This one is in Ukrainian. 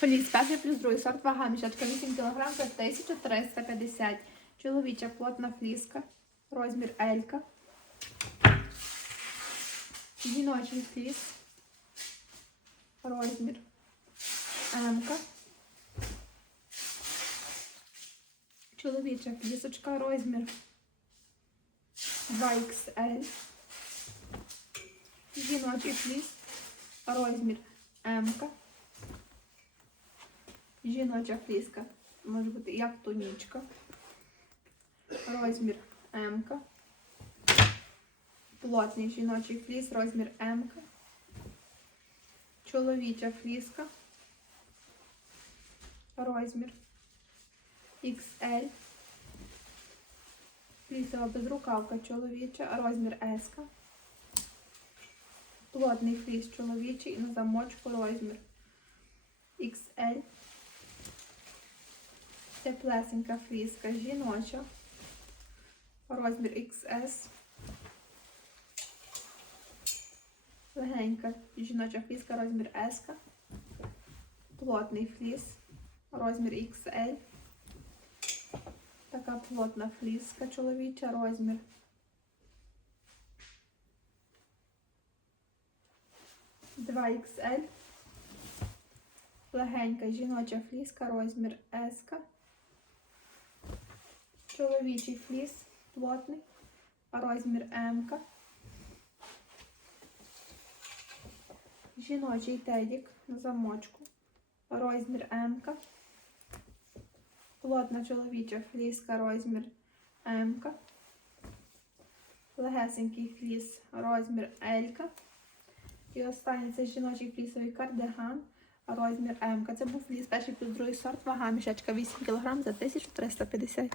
Фліс, перший плюс другий сорт вага, мішечка 8 кг за 1350. Чоловіча плотна фліска, розмір Елька. Жіночий фліс, розмір М-ка. Чоловіча флісочка, розмір 2XL. Жіночий фліс, розмір М-ка. Жіноча фліска може бути як тонічка. Розмір М. -ка. Плотний жіночий фліс, розмір М. -ка. Чоловіча фліска. Розмір XL. Флісова безрукавка чоловіча, розмір S. -ка. Плотний фліс чоловічий на замочку розмір XL. Теплесенька фліска жіноча. Розмір XS. Легенька жіноча фліска, розмір S. Плотний фліс, розмір XL. Така плотна фліска чоловіча, розмір. Два XL. Легенька жіноча фліска, розмір S. Чоловічий фліс плотний, розмір М. Жіночий тедік на замочку, розмір М. Плотна чоловіча фліска, розмір М. Легесенький фліс, розмір L. І останній це жіночий флісовий кардиган, розмір М. Це був фліс перший плюс другий сорт, вага мішечка 8 кг за 1350.